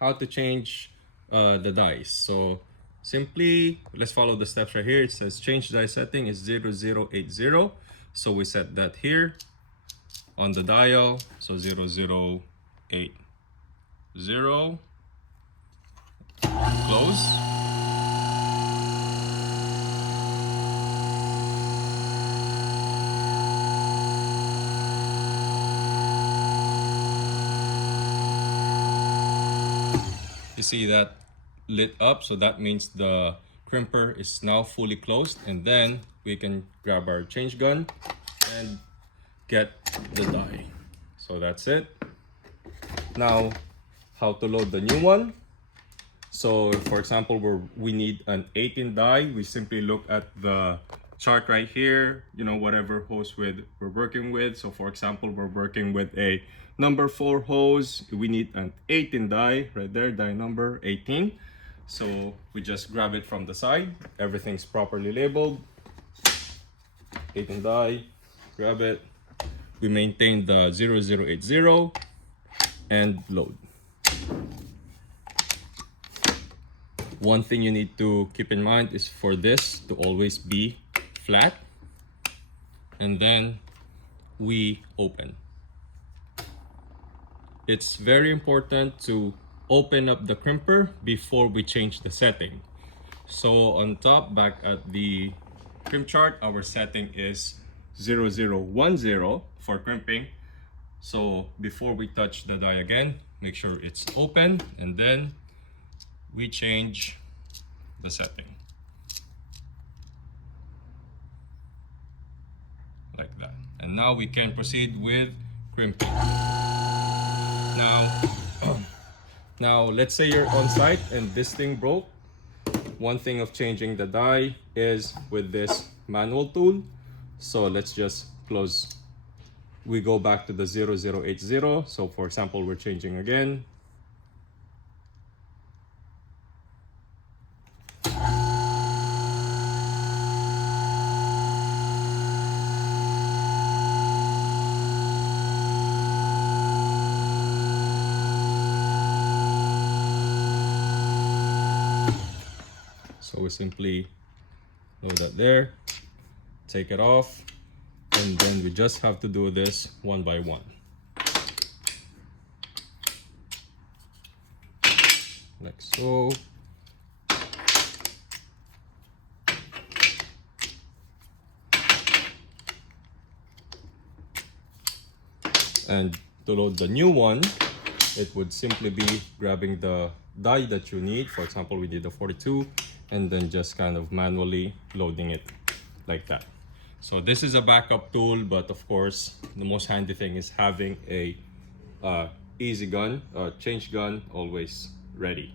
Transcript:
how to change the dice. So simply, let's follow the steps right here. It says change die setting is 0080. So we set that here on the dial. So 0080. Close. You see that lit up, so that means the crimper is now fully closed, and then we can grab our change gun and get the die. So that's it. Now, how to load the new one. So for example, we need an 18 die. We simply look at the chart right here, you know, whatever hose we're working with. So for example, we're working with a number 4 hose. We need an 18 die right there, die number 18. So we just grab it from the side. Everything's properly labeled. 18 die, grab it. We maintain the 0080 and load. One thing you need to keep in mind is for this to always be flat, and then we open. It's very important to open up the crimper before we change the setting. So on top, back at the crimp chart, our setting is 0010 for crimping. So before we touch the die again, make sure it's open, and then we change the setting like that, and now we can proceed with crimping. Now let's say you're on site and this thing broke. One thing of changing the die is with this manual tool. So let's just close. We go back to the 0080. So for example, we're changing again. So we simply load that there, take it off, and then we just have to do this one by one. Like so. And to load the new one, it would simply be grabbing the die that you need. For example, we need the 42, and then just kind of manually loading it like that. So this is a backup tool, but of course, the most handy thing is having a easy gun, change gun always ready.